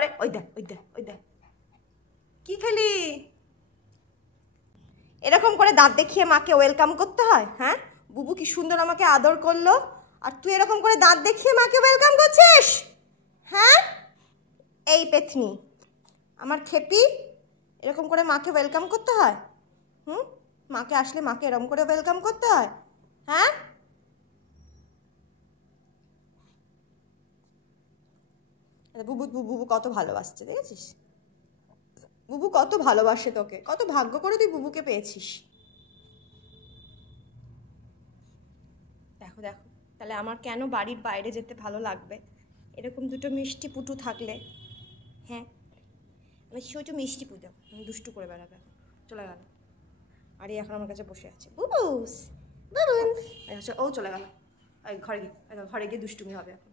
ঘরে। ওই দেখ ওই দেখ ওই দেখ কি খেলি? এরকম করে দাঁত দেখিয়ে মাকে ওয়েলকাম করতে হয়? হ্যাঁ, বুবু কি সুন্দর আমাকে আদর করলো, আর তুই এরকম করে দাঁত দেখিয়ে মাকে ওয়েলকাম করছিস? হ্যাঁ, এই পেতনি আমার খেপি, এরকম করে মাকে ওয়েলকাম করতে হয়? মাকে আসলে মাকে এরকম করে ওয়েলকাম করতে হয়? হ্যাঁ, বুবু বুবু কত ভালোবাসছে দেখেছিস? বুবু কত ভালোবাসে তোকে, কত ভাগ্য করে তুই বুবুকে পেয়েছিস। দেখো দেখো, তাহলে আমার কেন বাড়ির বাইরে যেতে ভালো লাগবে এরকম দুটো মিষ্টি পুটু থাকলে? হ্যাঁ, আমি ছোটো মিষ্টি পুজো দুষ্টু করে বেড়াবে। চলে গেল, আর এখন আমার কাছে বসে আছে বুবুস বুবুস। ও চলে গেল, ঘরে গিয়ে দুষ্টুমি হবে এখন।